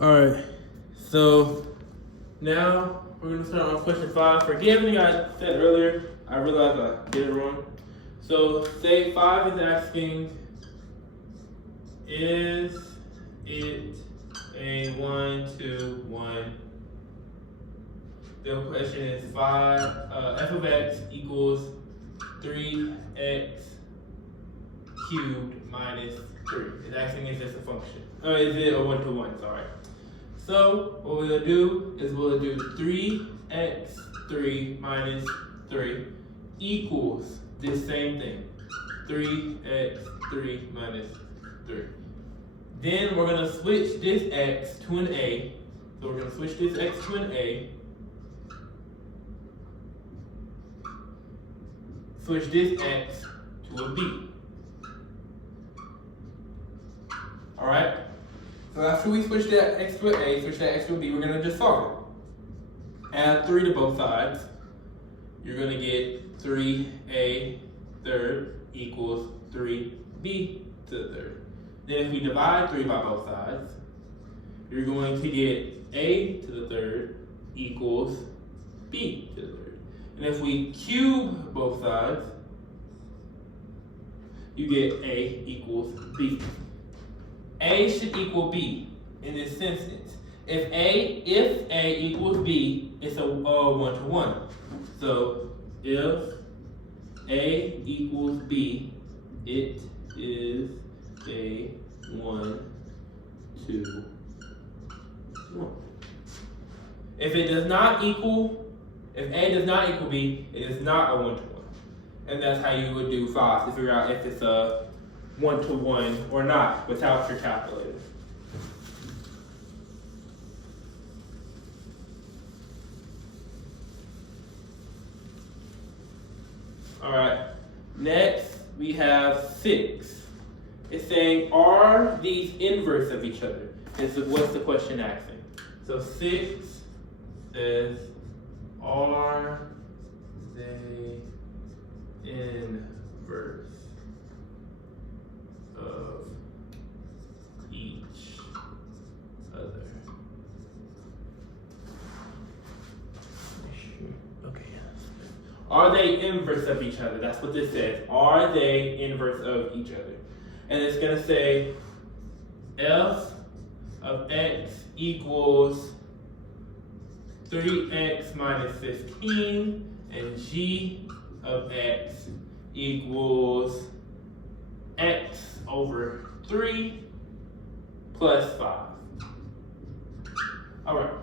All right, so now we're gonna start on question 5. Forgive me, I said earlier, I realized I did it wrong. So say 5 is asking, is it a 1, 2, 1? The question is f of x equals 3x cubed minus 3. It's asking is this a function? Is it a 1-to-1, sorry. So what we'll do is we'll do 3x3 minus 3 equals this same thing. 3x3 minus 3. Then we're going to switch this x to an a. So we're going to switch this x to an a. Switch this x to a b. Alright? So after we switch that x to an a, switch that x to a b, we're going to just solve it. Add 3 to both sides. You're going to get 3a third equals 3b to the third. Then if we divide 3 by both sides, you're going to get a to the third equals b to the third. And if we cube both sides, you get a equals b. A should equal b in this instance. If a equals b, it's a 1-to-1. So if a equals b, it is a 1-to-1. If a does not equal b, it is not a 1-to-1. And that's how you would do 5 to figure out if it's a 1-to-1 or not without your calculator. All right, next we have 6. It's saying, are these inverse of each other? This is what's the question asking. So 6 says, are they inverse of each other? Okay. Are they inverse of each other? That's what this says. Are they inverse of each other? And it's going to say f of x equals 3x minus 15, and g of x equals x over 3 plus 5. All right.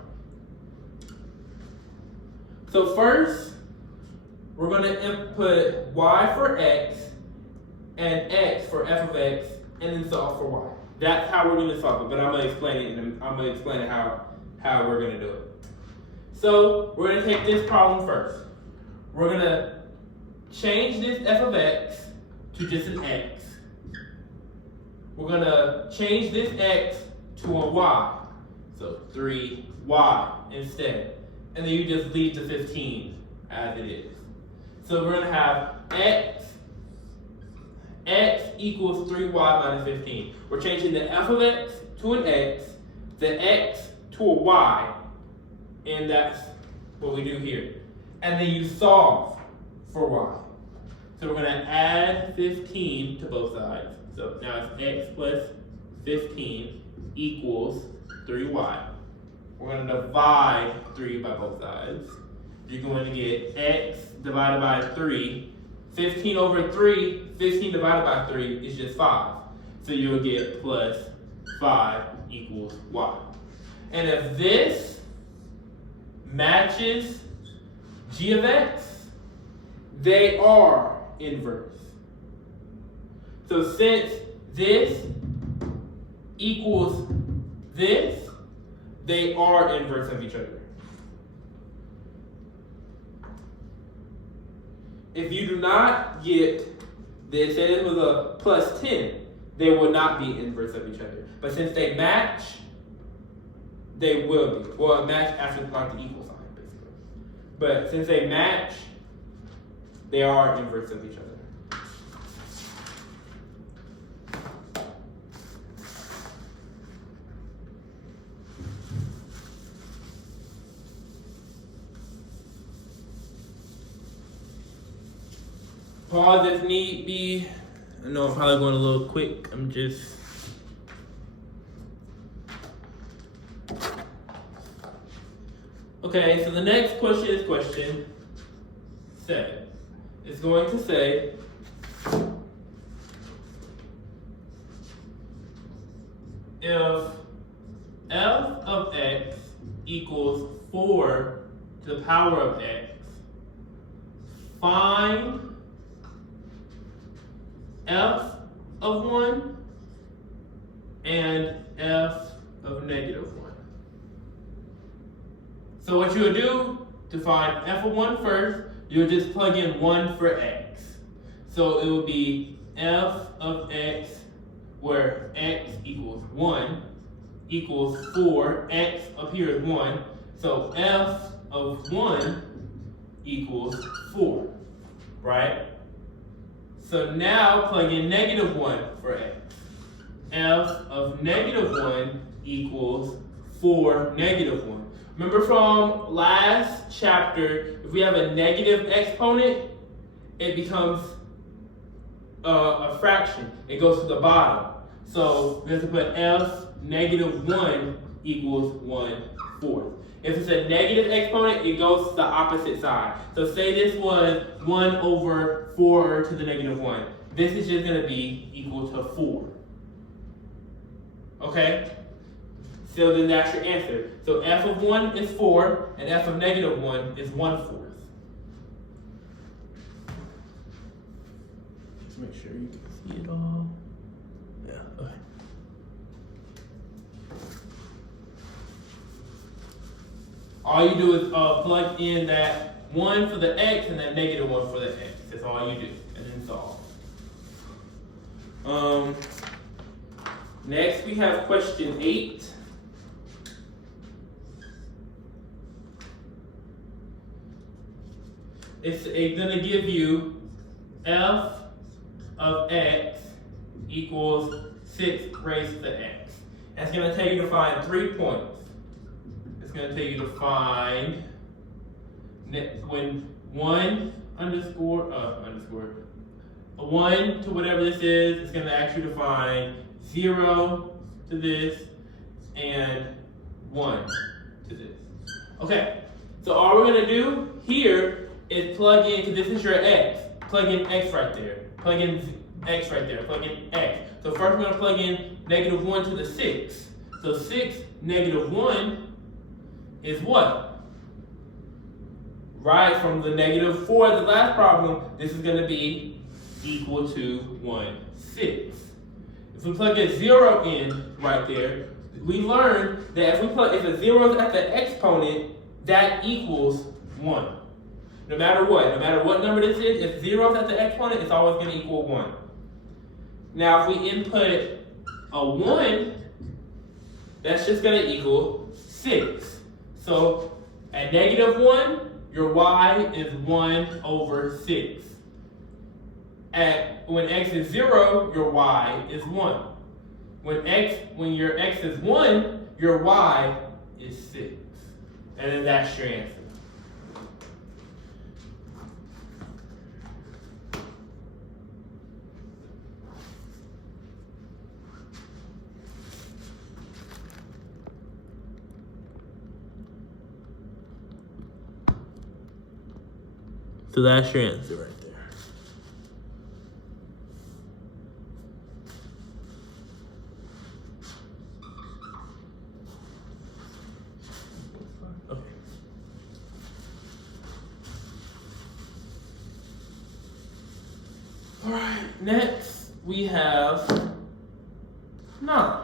So first, we're going to input y for x and x for f of x, and then solve for y. That's how we're going to solve it, but I'm going to explain it, and I'm going to explain how we're going to do it. So we're going to take this problem first. We're going to change this f of x to just an x. We're going to change this x to a y. So 3y instead. And then you just leave the 15 as it is. So we're going to have x equals 3y minus 15. We're changing the f of x to an x, the x to a y, and that's what we do here. And then you solve for y. So we're going to add 15 to both sides. So now it's x plus 15 equals 3y. We're going to divide 3 by both sides. You're going to get x divided by 3. 15 over 3, 15 divided by 3 is just 5. So you'll get plus 5 equals y. And if this matches g of x, they are inverse. So since this equals this, they are inverse of each other. If you do not get this, say this was a plus 10, they will not be inverse of each other. But since they match, they will be. Well, match after like the equal sign, basically. But since they match, they are inverse of each other. pause if need be. I know I'm probably going a little quick. Okay, so the next question is question 7. It's going to say, if f of x equals 4 to the power of x, find f of 1 and f of negative 1. So what you'll do to find f of 1 first, you'll just plug in 1 for x. So it will be f of x, where x equals 1, equals 4, x up here is 1. So f of 1 equals 4, right? So now plug in negative 1 for x. F of negative 1 equals 4 negative 1. Remember from last chapter, if we have a negative exponent, it becomes a fraction. It goes to the bottom. So we have to put f negative 1 equals 1/4. If it's a negative exponent, it goes to the opposite side. So say this was 1 over 4 to the negative 1. This is just going to be equal to 4. Okay? So then that's your answer. So f of 1 is 4, and f of negative 1 is 1/4. Just make sure you can see it all. Yeah, okay. All you do is plug in that 1 for the x and that negative 1 for the x. That's all you do, and then solve. Next, we have question 8. It's going to give you f of x equals 6 raised to the x. That's going to tell you to find 3 points. It's going to tell you to find when 1 underscore 1 to whatever this is, it's going to ask you to find 0 to this and 1 to this. Okay, so all we're going to do here is plug in, because this is your x, plug in x right there, plug in x right there, plug in x. So first we're going to plug in negative 1 to the 6. So 6 negative 1 is what? Right, from the negative 4, the last problem, this is going to be equal to 1/6. If we plug a 0 in right there, we learned that if a 0 is at the exponent, that equals 1. No matter what number this is, if 0 is at the exponent, it's always going to equal 1. Now, if we input a 1, that's just going to equal 6. So, at negative 1, your y is 1 over 6. When x is 0, your y is 1. When your x is 1, your y is 6. And then that's your answer. So that's your answer right there. Okay. All right, next we have 9.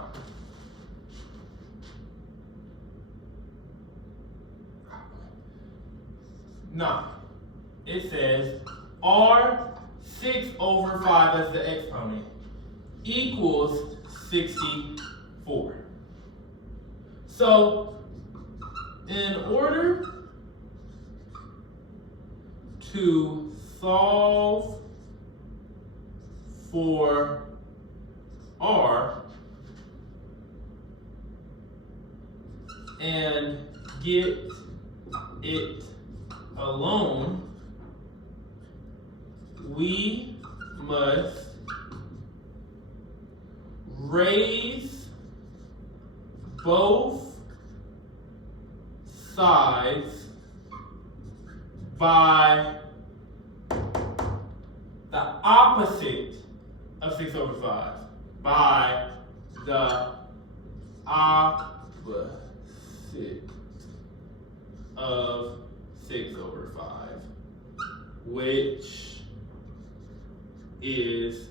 It says R 6 over 5 as the exponent equals 64. So, in order to solve for R and get it alone, we must raise both sides by the opposite of 6 over 5. By the opposite of 6 over 5, which is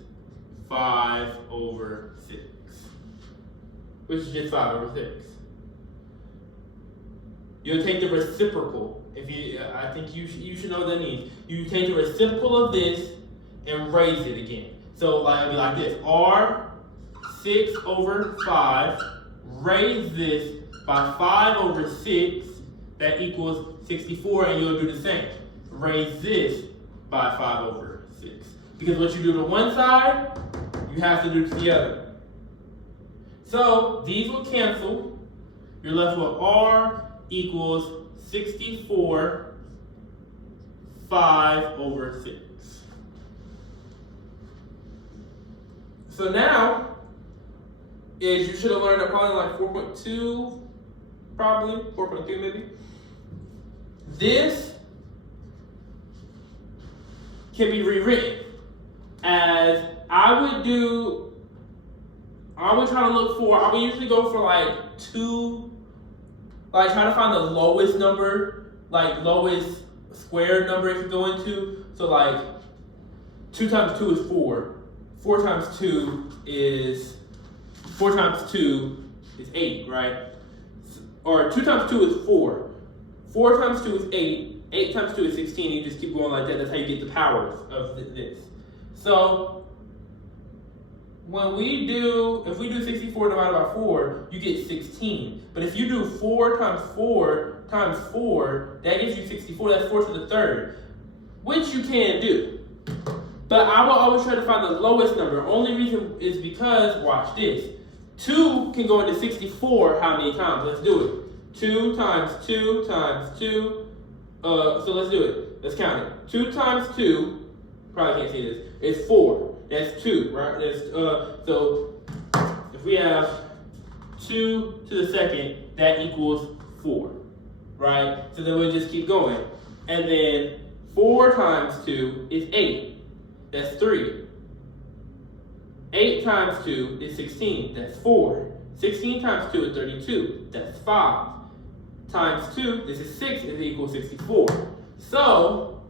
5 over 6, which is just 5 over 6. You'll take the reciprocal. I think you should know what that means. You take the reciprocal of this and raise it again. So it'll be like this: R 6 over 5, raise this by 5 over 6, that equals 64, and you'll do the same. Raise this by 5 over 6. Because what you do to one side, you have to do to the other. So these will cancel. You're left with R equals 64, 5 over 6. So now, you should have learned at probably like 4.2, probably 4.2 maybe. This can be rewritten as I would try to look for, I would usually go for like 2, like try to find the lowest number, like lowest squared number it could go into. So like 2 times 2 is 4. 4 times 2 is 8, right? Or 2 times 2 is 4. 4 times 2 is 8. 8 times 2 is 16. You just keep going like that. That's how you get the powers of this. So if we do 64 divided by 4, you get 16. But if you do 4 times 4 times 4, that gives you 64. That's 4 to the third, which you can do. But I will always try to find the lowest number. Only reason is because, watch this. 2 can go into 64 how many times? Let's do it. 2 times 2 times 2. So let's do it. Let's count it. 2 times 2, probably can't see this, is 4. That's 2, right? So if we have 2 to the second, that equals 4, right? So then we'll just keep going. And then 4 times 2 is 8. That's 3. 8 times 2 is 16. That's 4. 16 times 2 is 32. That's 5. Times 2, this is 6, is equals 64. So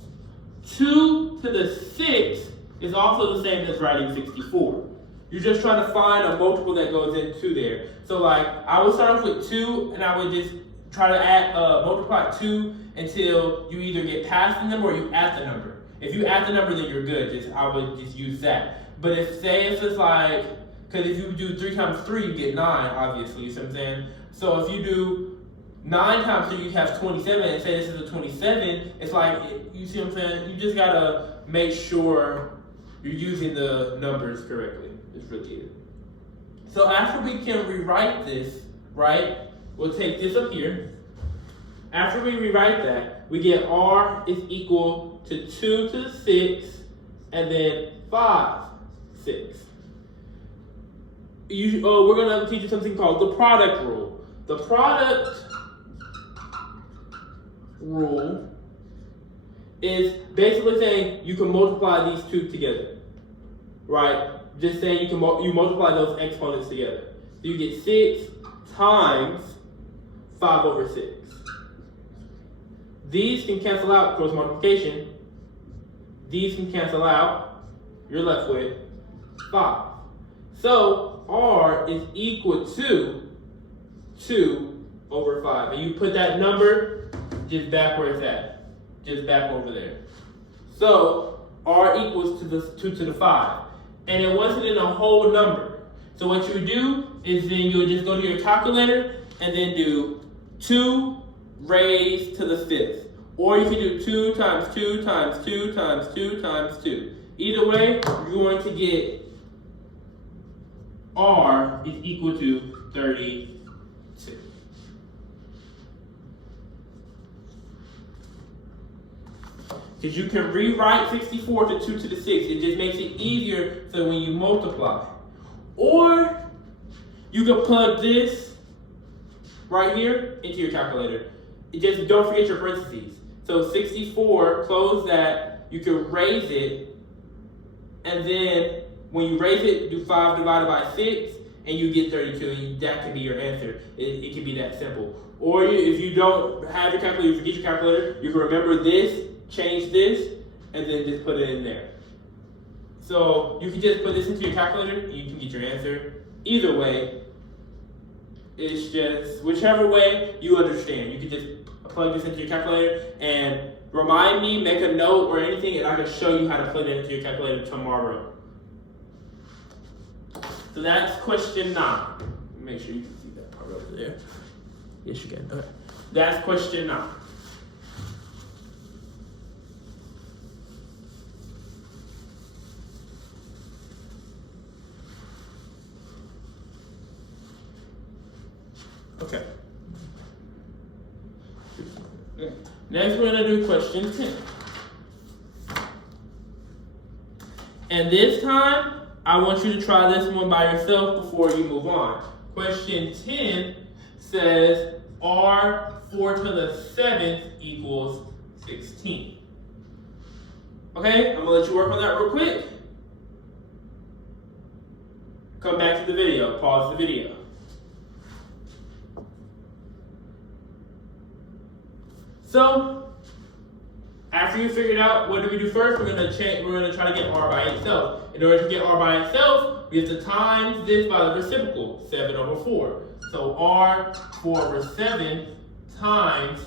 2 to the 6 is also the same as writing 64. You're just trying to find a multiple that goes into there. So like, I would start off with 2, and I would just try to add, multiply 2 until you either get past the number or you add the number. If you add the number, then you're good. I would just use that. But if it's like, because if you do 3 times 3, you get 9, obviously, you see what I'm saying? So if you do 9 times 3, you have 27, and say this is a 27, it's like, you see what I'm saying? You just gotta make sure you're using the numbers correctly. It's really good. So after we can rewrite this, right, we'll take this up here. After we rewrite that, we get R is equal to 2 to the 6, and then 5, 6. We're going to teach you something called the product rule. The product rule is basically saying you can multiply these two together, right? Just saying you multiply those exponents together. So you get 6 times 5 over 6. These can cancel out cross multiplication. These can cancel out. You're left with 5. So R is equal to 2 over 5. And you put that number just back where it's at. Just back over there. So R equals to the 2 to the 5. And it wasn't in a whole number. So what you would do is then you'll just go to your calculator and then do 2 raised to the 5th. Or you can do 2 times 2 times 2 times 2 times 2. Either way, you're going to get R is equal to 32. Because you can rewrite 64 to 2 to the 6. It just makes it easier so when you multiply. Or you can plug this right here into your calculator. Just don't forget your parentheses. So 64, close that. You can raise it. And then when you raise it, do 5 divided by 6. And you get 32. And that can be your answer. It can be that simple. Or if you don't have your calculator, you forget your calculator, you can remember this. Change this, and then just put it in there. So you can just put this into your calculator, and you can get your answer. Either way, it's just whichever way you understand. You can just plug this into your calculator and remind me, make a note or anything, and I can show you how to plug it into your calculator tomorrow. So that's question 9. Make sure you can see that part over there. Yes, you can. Okay. That's question 9. Okay. Next, we're going to do question 10. And this time, I want you to try this one by yourself before you move on. Question 10 says R 4 to the 7th equals 16. Okay, I'm going to let you work on that real quick. Come back to the video. Pause the video. So, after you figured out what do we do first, we're gonna try to get R by itself. In order to get R by itself, we have to times this by the reciprocal, 7 over 4. So R 4 over 7 times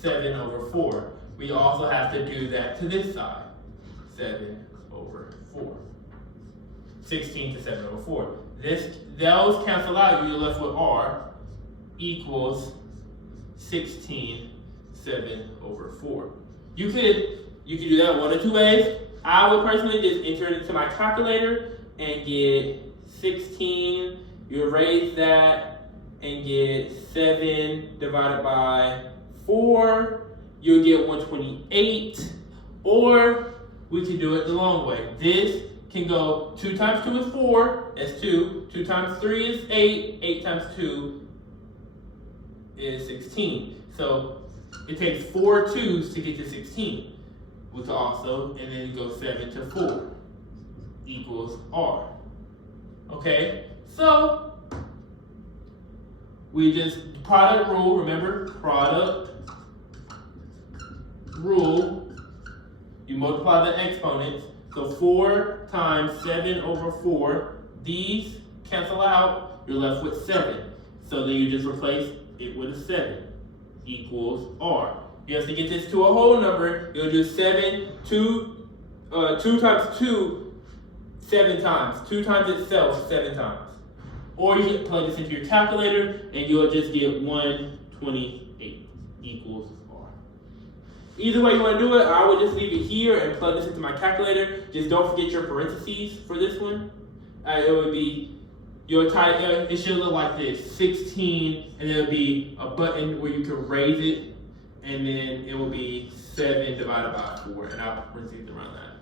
7 over 4. We also have to do that to this side, 7 over 4. 16 to 7 over 4. Those cancel out, you're left with R equals 16 7 over 4. You could do that one of two ways. I would personally just enter it into my calculator and get 16. You erase that and get 7 divided by 4. You'll get 128. Or we can do it the long way. This can go 2 times 2 is 4. That's 2. 2 times 3 is 8. 8 times 2 is 16. So it takes 4 2s to get to 16. We can also, and then you go 7 to 4 equals R. Okay, so we just product rule. Remember, product rule. You multiply the exponents. So 4 times 7 over 4. These cancel out. You're left with 7. So then you just replace it with a 7. Equals R. You have to get this to a whole number. You'll do 2 times 2, 7 times. 2 times itself, 7 times. Or you can plug this into your calculator and you'll just get 128 equals R. Either way you want to do it, I would just leave it here and plug this into my calculator. Just don't forget your parentheses for this one. It would be it should look like this, 16, and there'll be a button where you can raise it, and then it will be 7 divided by 4, and I'll put parentheses around that.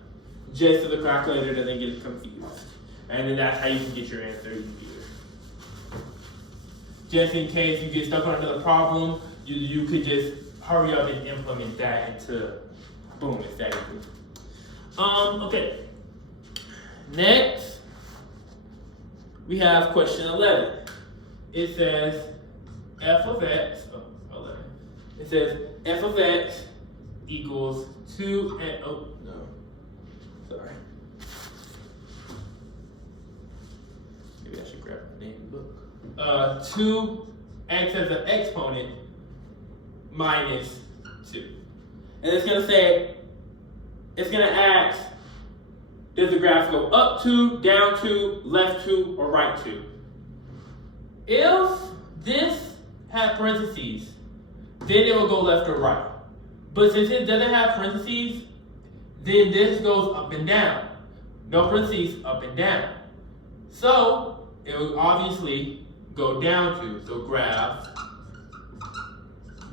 Just so the calculator doesn't get confused. And then that's how you can get your answer easier. Just in case you get stuck on another problem, you could just hurry up and implement that into, boom, it's that easy. Okay. Next, we have question 11. It says f of x, 11. It says f of x equals 2 and, oh, no, sorry. Maybe I should grab my name book. 2x as an exponent minus 2. And it's going to say, it's going to ask, does the graph go up 2, down 2, left 2, or right 2? If this had parentheses, then it will go left or right. But since it doesn't have parentheses, then this goes up and down. No parentheses, up and down. So it will obviously go down 2. So graph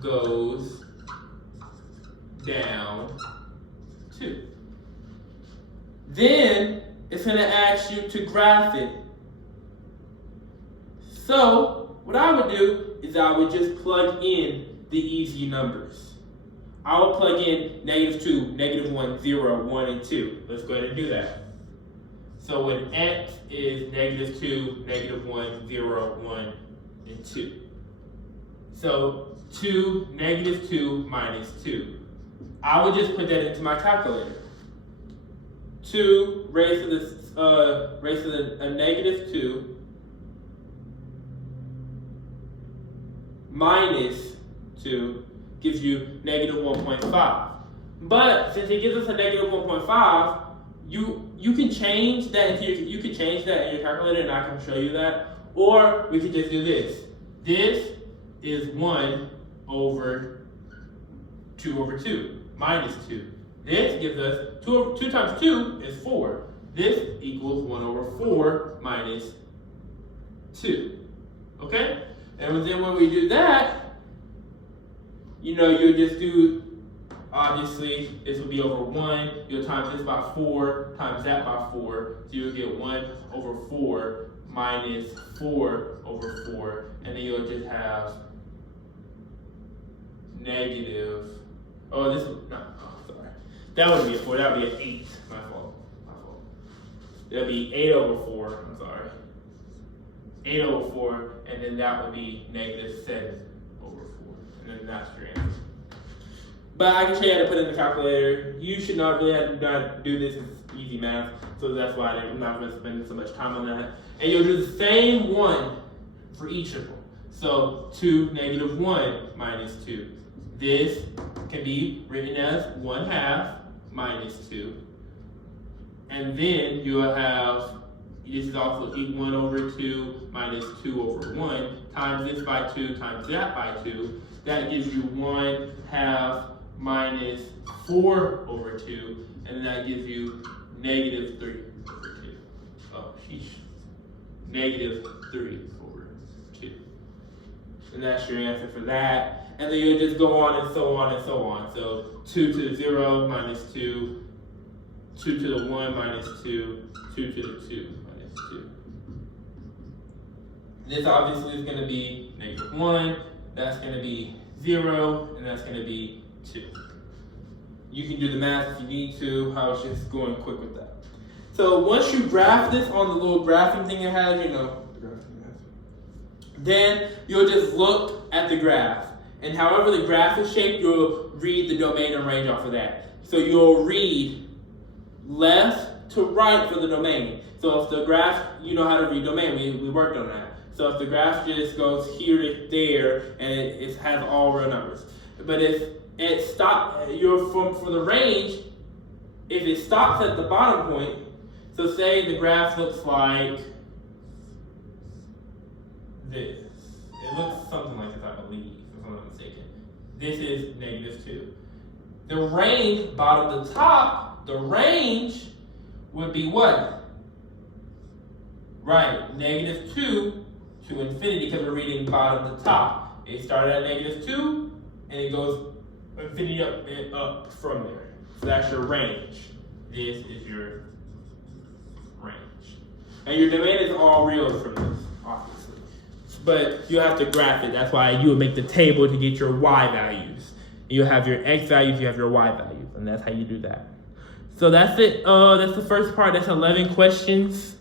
goes down Then it's going to ask you to graph it. So what I would do is I would just plug in the easy numbers. I will plug in -2, -1, 0, 1, and 2. Let's go ahead and do that. So when x is -2, -1, 0, 1, and 2. So 2, -2 minus 2. I would just put that into my calculator. 2 raised to the -2 minus 2 gives you -1.5. But since it gives us a -1.5, you can change that into in your calculator, and I can show you that. Or we could just do this. This is 1 over 2 over 2 minus 2. This gives us 2 times 2 is 4. This equals 1 over 4 minus 2. Okay? And then when we do that, you'll just do, obviously, this will be over 1. You'll times this by 4, times that by 4. So you'll get 1 over 4 minus 4 over 4. And then you'll just have negative, sorry. That wouldn't be a 4, that would be an 8. My fault. That'll be 8 over 4, I'm sorry. 8 over 4, and then that would be -7 over 4. And then that's your answer. But I can show you how to put it in the calculator. You should not really have to do this, it's easy math. So that's why I'm not going to spend so much time on that. And you'll do the same one for each of them. So 2, -1 minus 2. This can be written as 1/2 minus 2. And then you'll have, this is also 1 over 2 minus 2 over 1, times this by 2 times that by 2. That gives you 1/2 minus 4 over 2, and that gives you -3 over 2. Oh, sheesh. -3 over 2. And that's your answer for that. And then you'll just go on and so on and so on. So 2 to the 0 minus 2, 2 to the 1 minus 2, 2 to the 2 minus 2. This obviously is going to be -1, that's going to be 0, and that's going to be 2. You can do the math if you need to. I was just going quick with that. So once you graph this on the little graphing thing it has, then you'll just look at the graph. And however the graph is shaped, you'll read the domain and range off of that. So you'll read left to right for the domain. So if the graph, you know how to read domain, we worked on that. So if the graph just goes here to there, and it has all real numbers. But if it stops, for the range, if it stops at the bottom point, so say the graph looks like this. It looks something like this, I believe, if I'm not mistaken. This is -2. The range, bottom to top, the range would be what? Right, -2 to infinity, because we're reading bottom to top. It started at -2, and it goes infinity up and up from there. So that's your range. This is your range. And your domain is all real from this, obviously. But you have to graph it. That's why you would make the table to get your y values. You have your x values, you have your y values, and that's how you do that. So that's it. That's the first part. That's 11 questions.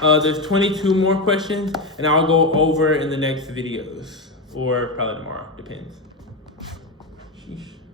There's 22 more questions, and I'll go over in the next videos, or probably tomorrow, depends. Sheesh.